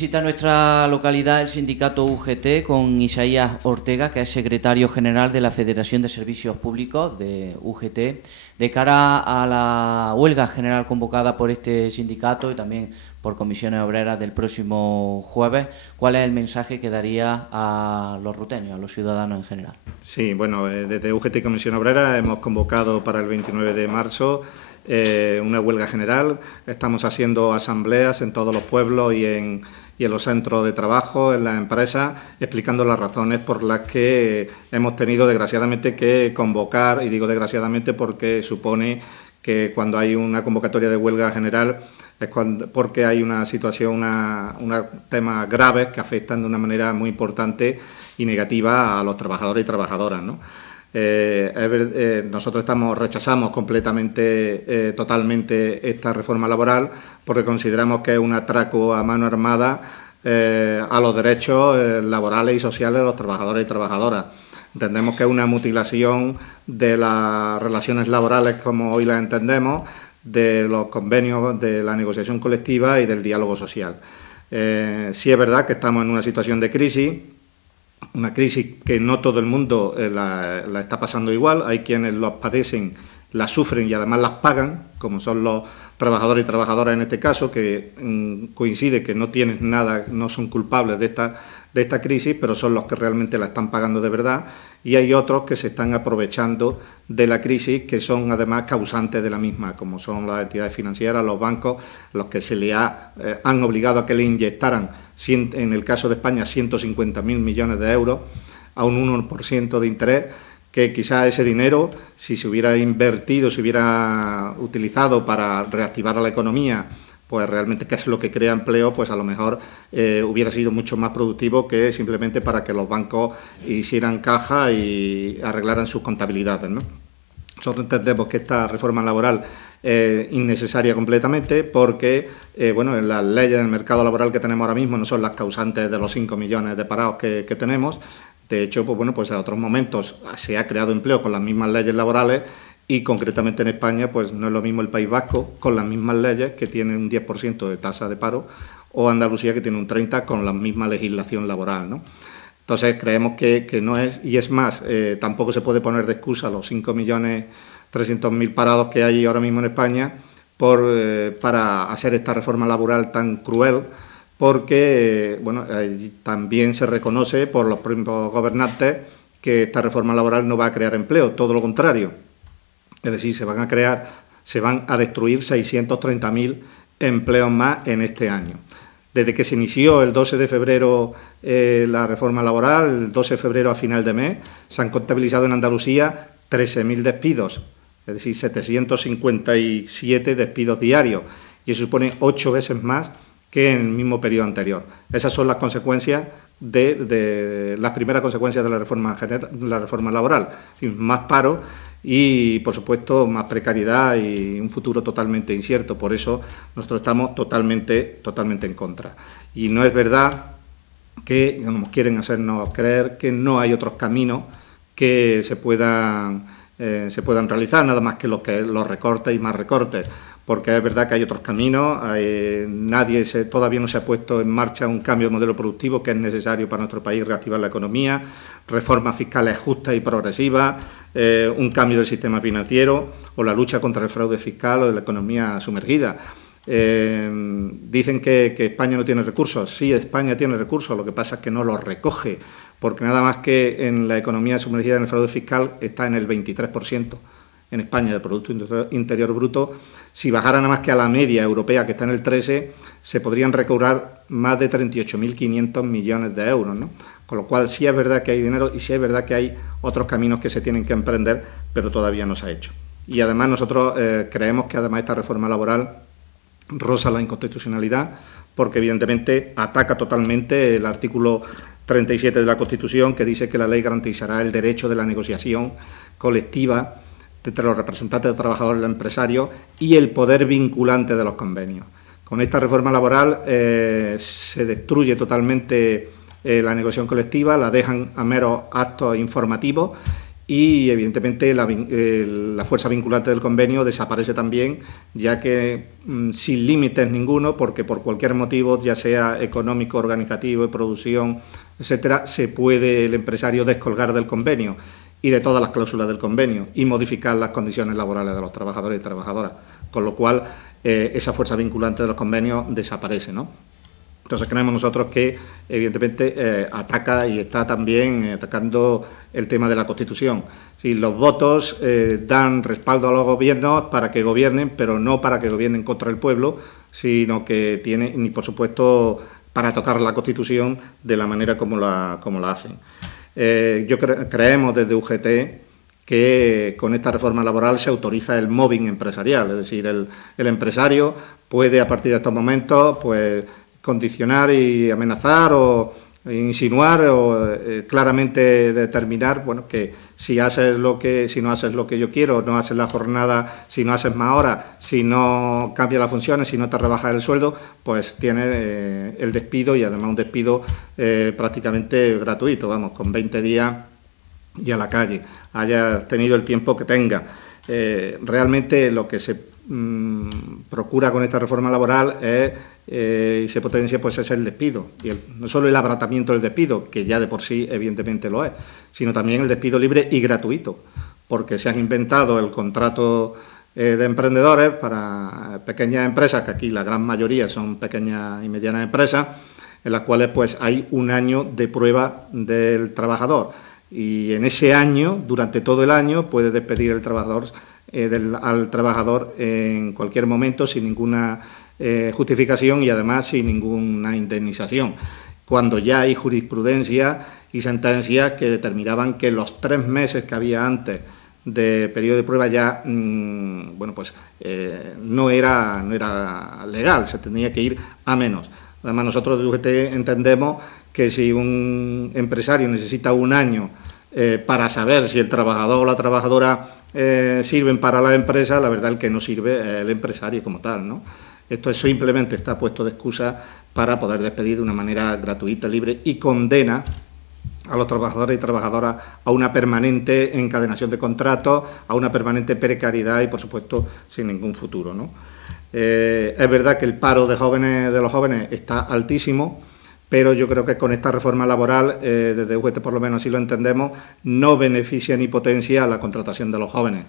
Visita nuestra localidad el sindicato UGT con Isaías Ortega, que es secretario general de la Federación de Servicios Públicos de UGT, de cara a la huelga general convocada por este sindicato y también por comisiones obreras del próximo jueves. ¿Cuál es el mensaje que daría a los ruteños, a los ciudadanos en general? Sí, bueno, desde UGT y Comisión Obrera hemos convocado para el 29 de marzo una huelga general. Estamos haciendo asambleas en todos los pueblos y en los centros de trabajo, en las empresas, explicando las razones por las que hemos tenido, desgraciadamente, que convocar, y digo desgraciadamente porque supone que cuando hay una convocatoria de huelga general es porque hay una situación, unos temas graves que afectan de una manera muy importante y negativa a los trabajadores y trabajadoras, ¿no? Nosotros rechazamos completamente, totalmente esta reforma laboral porque consideramos que es un atraco a mano armada a los derechos laborales y sociales de los trabajadores y trabajadoras. Entendemos que es una mutilación de las relaciones laborales como hoy las entendemos, de los convenios, de la negociación colectiva y del diálogo social. Sí es verdad que estamos en una situación de crisis, una crisis que no todo el mundo la está pasando igual. Hay quienes los padecen, las sufren y además las pagan, como son los trabajadores y trabajadoras en este caso, que coincide que no tienen nada, no son culpables de esta crisis, pero son los que realmente la están pagando de verdad. Y hay otros que se están aprovechando de la crisis, que son además causantes de la misma, como son las entidades financieras, los bancos, los que se le han obligado a que le inyectaran, en el caso de España, 150.000 millones de euros a un 1% de interés, que quizás ese dinero, si se hubiera invertido, se hubiera utilizado para reactivar a la economía, pues realmente qué es lo que crea empleo, pues a lo mejor hubiera sido mucho más productivo que simplemente para que los bancos hicieran caja y arreglaran sus contabilidades, ¿no? Nosotros entendemos que esta reforma laboral es innecesaria completamente porque las leyes del mercado laboral que tenemos ahora mismo no son las causantes de los 5 millones de parados que tenemos. De hecho, pues en otros momentos se ha creado empleo con las mismas leyes laborales y concretamente en España pues no es lo mismo el País Vasco con las mismas leyes, que tiene un 10% de tasa de paro, o Andalucía, que tiene un 30% con la misma legislación laboral, ¿no? Entonces creemos que no es, y es más, tampoco se puede poner de excusa los 5.300.000 parados que hay ahora mismo en España para hacer esta reforma laboral tan cruel, porque también se reconoce por los propios gobernantes que esta reforma laboral no va a crear empleo, todo lo contrario. Es decir, se van a destruir 630.000 empleos más en este año. Desde que se inició el 12 de febrero la reforma laboral, el 12 de febrero a final de mes, se han contabilizado en Andalucía 13.000 despidos, es decir, 757 despidos diarios, y eso supone 8 veces más que en el mismo periodo anterior. Esas son las consecuencias las primeras consecuencias de la reforma laboral, más paro y, por supuesto, más precariedad y un futuro totalmente incierto. Por eso nosotros estamos totalmente en contra. Y no es verdad que quieren hacernos creer que no hay otros caminos que se puedan realizar, nada más que los recortes y más recortes, porque es verdad que hay otros caminos. Todavía no se ha puesto en marcha un cambio de modelo productivo que es necesario para nuestro país reactivar la economía, reformas fiscales justas y progresivas, un cambio del sistema financiero o la lucha contra el fraude fiscal o la economía sumergida. Dicen que España no tiene recursos. Sí, España tiene recursos, lo que pasa es que no los recoge, porque nada más que en la economía sumergida en el fraude fiscal está en el 23% en España del Producto Interior Bruto. Si bajara nada más que a la media europea, que está en el 13%, se podrían recaudar más de 38.500 millones de euros, ¿no? Con lo cual sí es verdad que hay dinero y sí es verdad que hay otros caminos que se tienen que emprender, pero todavía no se ha hecho. Y además nosotros creemos que además esta reforma laboral roza la inconstitucionalidad, porque evidentemente ataca totalmente el artículo 37 de la Constitución, que dice que la ley garantizará el derecho de la negociación colectiva entre los representantes de los trabajadores y los empresarios y el poder vinculante de los convenios. Con esta reforma laboral se destruye totalmente la negociación colectiva, la dejan a meros actos informativos y evidentemente la fuerza vinculante del convenio desaparece también, ya que sin límites ninguno, porque por cualquier motivo, ya sea económico, organizativo, de producción, etcétera, se puede el empresario descolgar del convenio y de todas las cláusulas del convenio y modificar las condiciones laborales de los trabajadores y trabajadoras, con lo cual esa fuerza vinculante de los convenios desaparece, ¿no? Entonces creemos nosotros que, evidentemente, ataca y está también atacando el tema de la Constitución. Si los votos dan respaldo a los gobiernos para que gobiernen, pero no para que gobiernen contra el pueblo, sino que tienen, y por supuesto, para tocar la Constitución de la manera como la hacen. Creemos desde UGT que con esta reforma laboral se autoriza el mobbing empresarial, es decir, el empresario puede a partir de estos momentos pues condicionar y amenazar o insinuar o claramente determinar, bueno, que si no haces lo que yo quiero, no haces la jornada, si no haces más horas, si no cambias las funciones, si no te rebajas el sueldo, pues tienes el despido, y además un despido prácticamente gratuito, vamos, con 20 días y a la calle, haya tenido el tiempo que tenga. Realmente lo que se procura con esta reforma laboral y se potencia, pues es el despido, y no solo el abaratamiento del despido, que ya de por sí evidentemente lo es, sino también el despido libre y gratuito, porque se han inventado el contrato de emprendedores para pequeñas empresas, que aquí la gran mayoría son pequeñas y medianas empresas, en las cuales pues hay un año de prueba del trabajador, y en ese año, durante todo el año, puede despedir el trabajador al trabajador en cualquier momento sin ninguna justificación y además sin ninguna indemnización, cuando ya hay jurisprudencia y sentencias que determinaban que los 3 meses que había antes de periodo de prueba ya no era legal, se tenía que ir a menos. Además, nosotros de UGT entendemos que si un empresario necesita un año para saber si el trabajador o la trabajadora sirven para la empresa, la verdad es que no sirve el empresario como tal, ¿no? Esto simplemente está puesto de excusa para poder despedir de una manera gratuita, libre, y condena a los trabajadores y trabajadoras a una permanente encadenación de contratos, a una permanente precariedad y, por supuesto, sin ningún futuro, ¿no? Es verdad que el paro de los jóvenes está altísimo, pero yo creo que con esta reforma laboral, desde UGT por lo menos así lo entendemos, no beneficia ni potencia a la contratación de los jóvenes,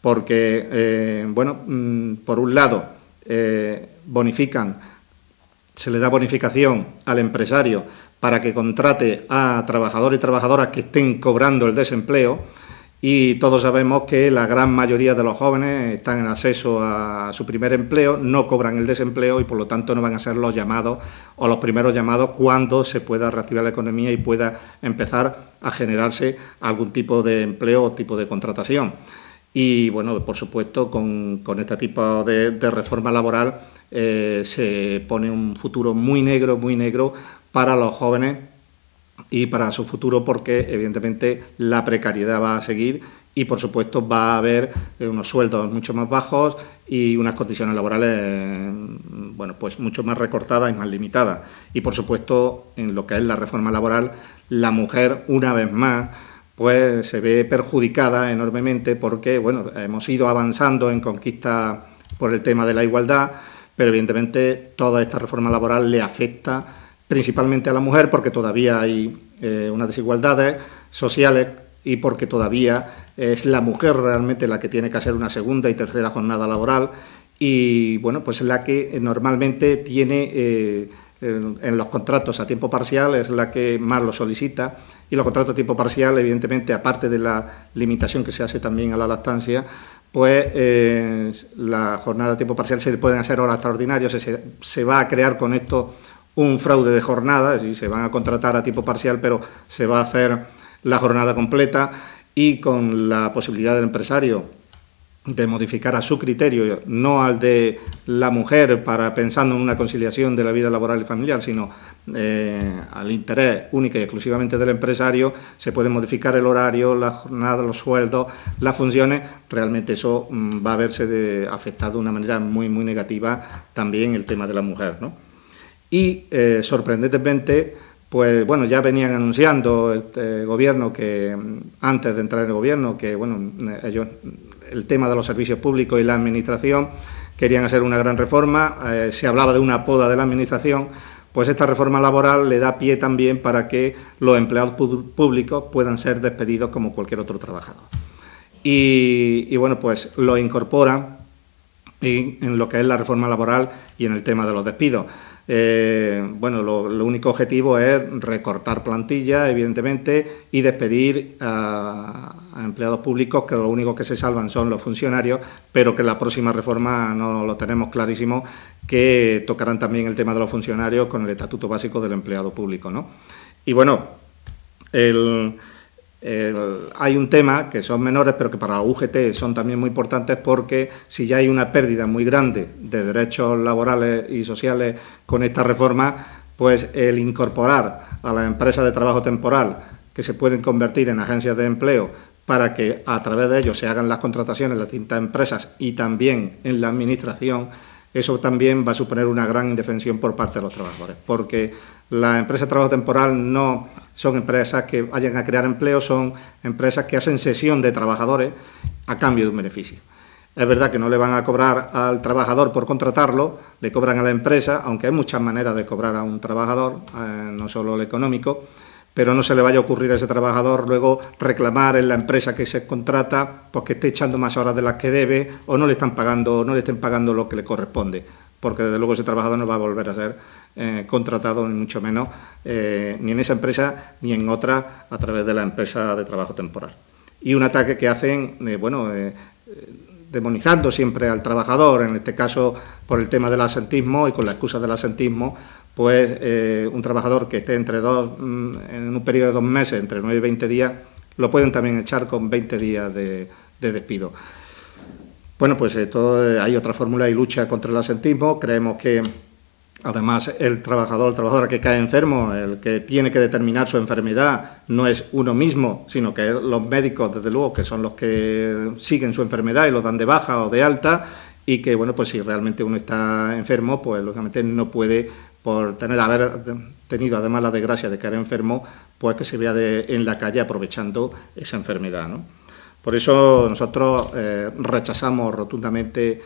porque, por un lado, se le da bonificación al empresario para que contrate a trabajadores y trabajadoras que estén cobrando el desempleo, y todos sabemos que la gran mayoría de los jóvenes están en acceso a su primer empleo, no cobran el desempleo y por lo tanto no van a ser los llamados o los primeros llamados cuando se pueda reactivar la economía y pueda empezar a generarse algún tipo de empleo o tipo de contratación. Y, bueno, por supuesto, con este tipo de reforma laboral se pone un futuro muy negro para los jóvenes y para su futuro, porque, evidentemente, la precariedad va a seguir y, por supuesto, va a haber unos sueldos mucho más bajos y unas condiciones laborales, pues mucho más recortadas y más limitadas. Y, por supuesto, en lo que es la reforma laboral, la mujer, una vez más, pues se ve perjudicada enormemente porque, hemos ido avanzando en conquista por el tema de la igualdad, pero evidentemente toda esta reforma laboral le afecta principalmente a la mujer porque todavía hay unas desigualdades sociales y porque todavía es la mujer realmente la que tiene que hacer una segunda y tercera jornada laboral y, pues la que normalmente tiene en los contratos a tiempo parcial es la que más lo solicita, y los contratos a tiempo parcial, evidentemente, aparte de la limitación que se hace también a la lactancia, pues la jornada a tiempo parcial se le pueden hacer horas extraordinarias, se va a crear con esto un fraude de jornada, es decir, se van a contratar a tiempo parcial, pero se va a hacer la jornada completa, y con la posibilidad del empresario de modificar a su criterio, no al de la mujer pensando en una conciliación de la vida laboral y familiar, sino al interés única y exclusivamente del empresario, se puede modificar el horario, la jornada, los sueldos, las funciones. Realmente eso va a verse afectado de una manera muy negativa también el tema de la mujer, ¿no? Y sorprendentemente, pues bueno, ya venían anunciando este gobierno que antes de entrar en el gobierno que bueno, ellos el tema de los servicios públicos y la administración querían hacer una gran reforma, se hablaba de una poda de la administración, pues esta reforma laboral le da pie también para que los empleados públicos puedan ser despedidos como cualquier otro trabajador. Y bueno, pues lo incorporan en lo que es la reforma laboral y en el tema de los despidos. Bueno, lo único objetivo es recortar plantilla, evidentemente, y despedir a empleados públicos, que lo único que se salvan son los funcionarios, pero que en la próxima reforma no lo tenemos clarísimo, que tocarán también el tema de los funcionarios con el Estatuto Básico del Empleado Público, ¿no? Y bueno, hay un tema que son menores, pero que para la UGT son también muy importantes, porque si ya hay una pérdida muy grande de derechos laborales y sociales con esta reforma, pues el incorporar a las empresas de trabajo temporal, que se pueden convertir en agencias de empleo, para que a través de ellos se hagan las contrataciones en las distintas empresas y también en la administración, eso también va a suponer una gran indefensión por parte de los trabajadores, porque las empresas de trabajo temporal no son empresas que vayan a crear empleo, son empresas que hacen cesión de trabajadores a cambio de un beneficio. Es verdad que no le van a cobrar al trabajador por contratarlo, le cobran a la empresa, aunque hay muchas maneras de cobrar a un trabajador, no solo el económico, pero no se le vaya a ocurrir a ese trabajador luego reclamar en la empresa que se contrata porque esté echando más horas de las que debe o no le estén pagando lo que le corresponde, porque desde luego ese trabajador no va a volver a ser contratado, ni mucho menos, ni en esa empresa ni en otra a través de la empresa de trabajo temporal. Y un ataque que hacen, demonizando siempre al trabajador, en este caso por el tema del asentismo y con la excusa del asentismo, pues un trabajador que esté en un periodo de 2 meses, entre 9 y 20 días, lo pueden también echar con 20 días de despido. Bueno, pues hay otra fórmula y lucha contra el asentismo. Creemos que además el trabajador o trabajadora que cae enfermo, el que tiene que determinar su enfermedad, no es uno mismo, sino que los médicos, desde luego, que son los que siguen su enfermedad y lo dan de baja o de alta, y que, bueno, pues si realmente uno está enfermo, pues lógicamente no puede, por haber tenido además la desgracia de caer enfermo, pues que se vea en la calle aprovechando esa enfermedad, ¿no? Por eso nosotros rechazamos rotundamente,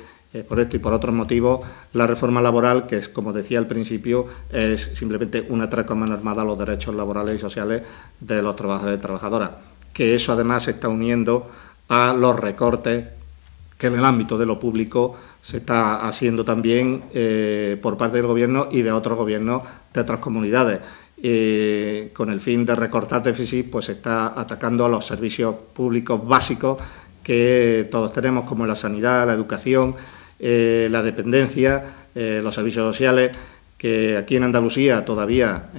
por esto y por otros motivos, la reforma laboral, que es, como decía al principio, es simplemente un atraco a mano armada a los derechos laborales y sociales de los trabajadores y trabajadoras, que eso además se está uniendo a los recortes que en el ámbito de lo público se está haciendo también por parte del Gobierno y de otros gobiernos de otras comunidades. Con el fin de recortar déficit, pues se está atacando a los servicios públicos básicos que todos tenemos, como la sanidad, la educación, la dependencia, los servicios sociales, que aquí en Andalucía todavía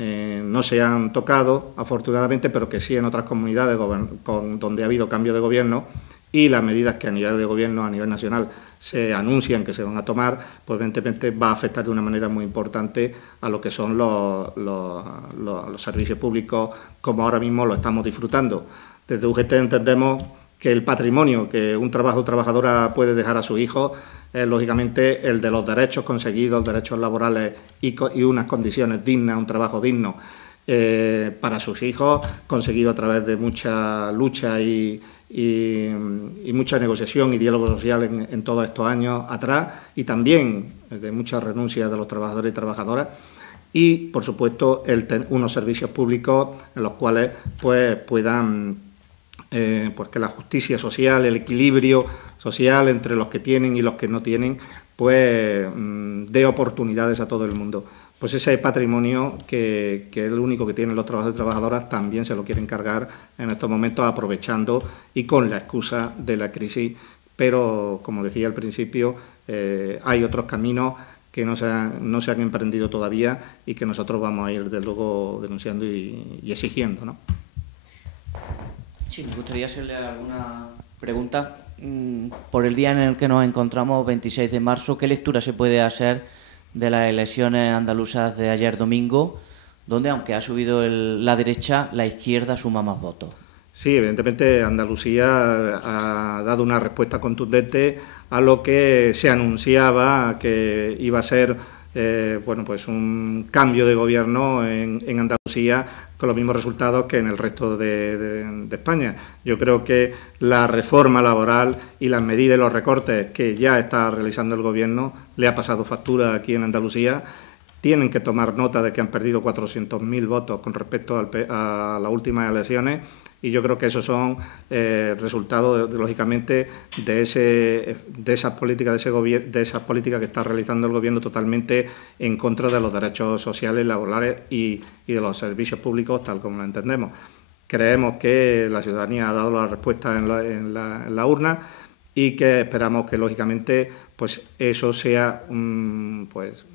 no se han tocado, afortunadamente, pero que sí en otras comunidades donde ha habido cambio de gobierno, y las medidas que a nivel de gobierno, a nivel nacional, se anuncian que se van a tomar, pues evidentemente va a afectar de una manera muy importante a lo que son los servicios públicos, como ahora mismo lo estamos disfrutando. Desde UGT entendemos que el patrimonio que un trabajador o trabajadora puede dejar a sus hijos es, lógicamente, el de los derechos conseguidos, derechos laborales y unas condiciones dignas, un trabajo digno para sus hijos, conseguido a través de mucha lucha y mucha negociación y diálogo social en todos estos años atrás, y también de muchas renuncias de los trabajadores y trabajadoras, y, por supuesto, unos servicios públicos en los cuales pues puedan pues que la justicia social, el equilibrio social entre los que tienen y los que no tienen, pues dé oportunidades a todo el mundo. Pues ese patrimonio que es el único que tienen los trabajadores y trabajadoras, también se lo quieren cargar en estos momentos, aprovechando y con la excusa de la crisis. Pero, como decía al principio, hay otros caminos que no se han emprendido todavía y que nosotros vamos a ir, desde luego, denunciando y exigiendo, ¿no? Sí, me gustaría hacerle alguna pregunta. Por el día en el que nos encontramos, 26 de marzo, ¿qué lectura se puede hacer de las elecciones andaluzas de ayer domingo, donde, aunque ha subido la derecha, la izquierda suma más votos? Sí, evidentemente Andalucía ha dado una respuesta contundente a lo que se anunciaba que iba a ser bueno, pues un cambio de gobierno en Andalucía con los mismos resultados que en el resto de España. Yo creo que la reforma laboral y las medidas y los recortes que ya está realizando el gobierno le ha pasado factura aquí en Andalucía. Tienen que tomar nota de que han perdido 400.000 votos con respecto a las últimas elecciones, y yo creo que esos son resultados, lógicamente, de esas políticas de esas políticas que está realizando el gobierno totalmente en contra de los derechos sociales, laborales y de los servicios públicos, tal como lo entendemos. Creemos que la ciudadanía ha dado la respuesta en la urna, y que esperamos que, lógicamente, pues eso sea pues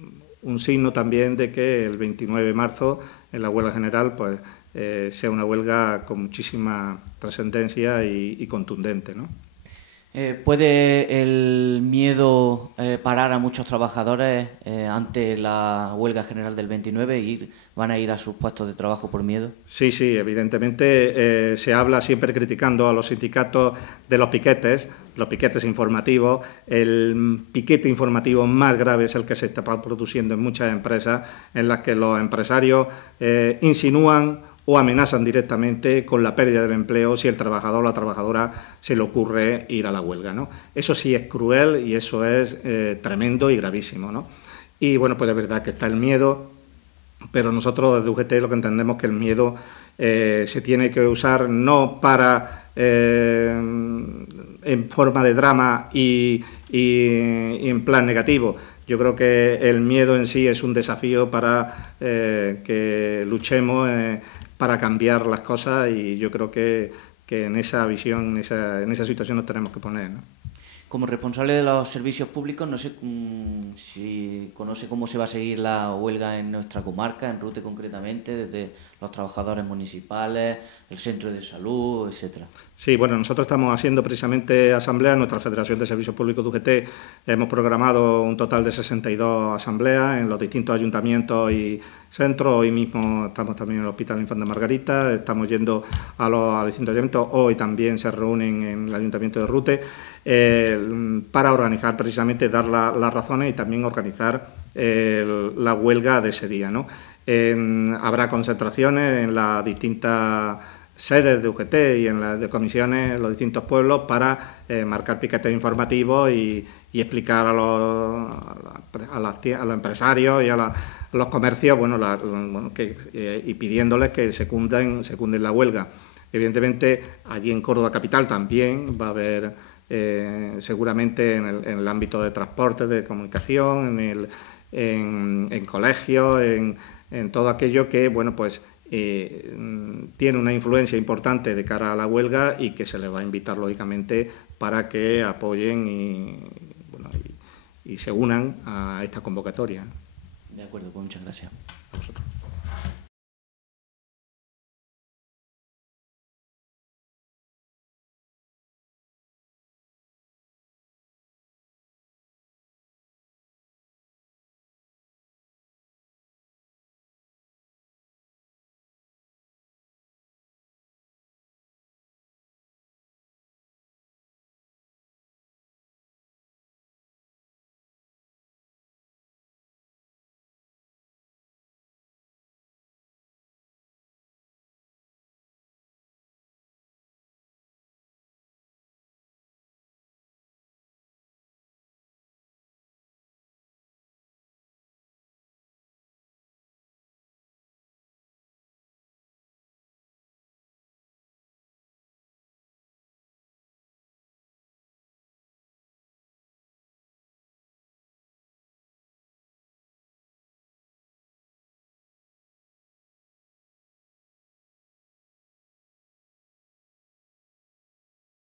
un signo también de que el 29 de marzo, en la huelga general, pues sea una huelga con muchísima trascendencia y contundente, ¿no? ¿Puede el miedo parar a muchos trabajadores ante la huelga general del 29 van a ir a sus puestos de trabajo por miedo? Sí, evidentemente se habla siempre criticando a los sindicatos de los piquetes informativos. El piquete informativo más grave es el que se está produciendo en muchas empresas, en las que los empresarios insinúan o amenazan directamente con la pérdida del empleo si el trabajador o la trabajadora se le ocurre ir a la huelga, ¿no? Eso sí es cruel y eso es tremendo y gravísimo, ¿no? Y bueno, pues es verdad que está el miedo, pero nosotros desde UGT lo que entendemos que el miedo se tiene que usar no para en forma de drama y en plan negativo. Yo creo que el miedo en sí es un desafío para que luchemos para cambiar las cosas, y yo creo que en esa visión, en esa situación nos tenemos que poner, ¿no? Como responsable de los servicios públicos, no sé si conoce cómo se va a seguir la huelga en nuestra comarca, en Rute concretamente, desde los trabajadores municipales, el centro de salud, etcétera. Sí, bueno, nosotros estamos haciendo precisamente asambleas. En nuestra Federación de Servicios Públicos de UGT hemos programado un total de 62 asambleas en los distintos ayuntamientos y centros. Hoy mismo estamos también en el Hospital Infanta Margarita, estamos yendo a los distintos ayuntamientos. Hoy también se reúnen en el Ayuntamiento de Rute para organizar precisamente, dar las razones y también organizar la huelga de ese día, ¿no? Habrá concentraciones en las distintas sedes de UGT y en las de comisiones en los distintos pueblos para marcar piquetes informativos y explicar a los empresarios y a los comercios, y pidiéndoles que secunden la huelga. Evidentemente, allí en Córdoba capital también va a haber, seguramente en el ámbito de transporte, de comunicación, en colegios, en todo aquello que, bueno, pues tiene una influencia importante de cara a la huelga, y que se les va a invitar, lógicamente, para que apoyen y se unan a esta convocatoria. De acuerdo, pues muchas gracias. A vosotros.